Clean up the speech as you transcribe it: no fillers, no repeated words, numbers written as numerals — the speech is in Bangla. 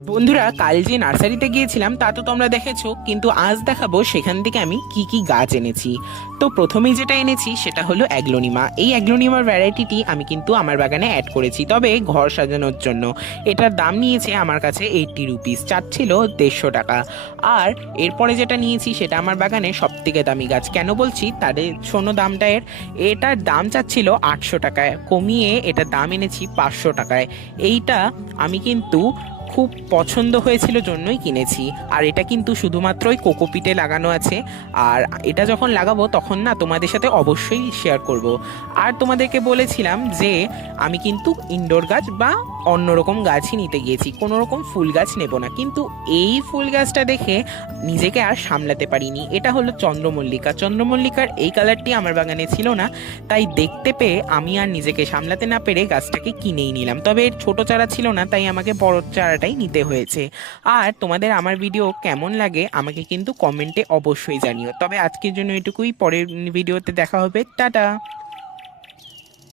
বন্ধুরা, কাল যে নার্সারিতে গিয়েছিলাম তা তো তোমরা দেখেছো, কিন্তু আজ দেখাবো সেখান থেকে আমি কি কি গাছ এনেছি। তো প্রথমেই যেটা এনেছি সেটা হলো অ্যাগ্লোনিমা। এই অ্যাগ্লোনিমার ভ্যারাইটিটি আমি কিন্তু আমার বাগানে অ্যাড করেছি, তবে ঘর সাজানোর জন্য। এটার দাম নিয়েছে আমার কাছে 80 রুপিস, চাচ্ছিল 150 টাকা। আর এরপরে যেটা নিয়েছি সেটা আমার বাগানে সব থেকে দামি গাছ। কেন বলছি তাদের শোনো দামটা এর। এটার দাম চাচ্ছিল 800 টাকায়, কমিয়ে এটার দাম এনেছি 500 টাকায়। এইটা আমি কিন্তু খুব পছন্দ হয়েছিল জন্যই কিনেছি। আর এটা কিন্তু শুধুমাত্রই কোকোপিটে লাগানো আছে। আর এটা যখন লাগাবো তখন না তোমাদের সাথে অবশ্যই শেয়ার করব। আর তোমাদেরকে বলেছিলাম যে আমি কিন্তু ইনডোর গাছ বা অন্যরকম গাছই নিতে গিয়েছি, কোনো রকম ফুল গাছ নেব না। কিন্তু এই ফুল গাছটা দেখে নিজেকে আর সামলাতে পারিনি। এটা হলো চন্দ্রমল্লিকা। চন্দ্রমল্লিকার এই কালারটি আমার বাগানে ছিল না, তাই দেখতে পেয়ে আমি আর নিজেকে সামলাতে না পেরে গাছটাকে কিনেই নিলাম। তবে এর ছোট চারা ছিল না, তাই আমাকে বড় চারাটাই নিতে হয়েছে। আর তোমাদের আমার ভিডিও কেমন লাগে আমাকে কিন্তু কমেন্টে অবশ্যই জানিও। তবে আজকের জন্য এটুকুই, পরের ভিডিওতে দেখা হবে, টাটা।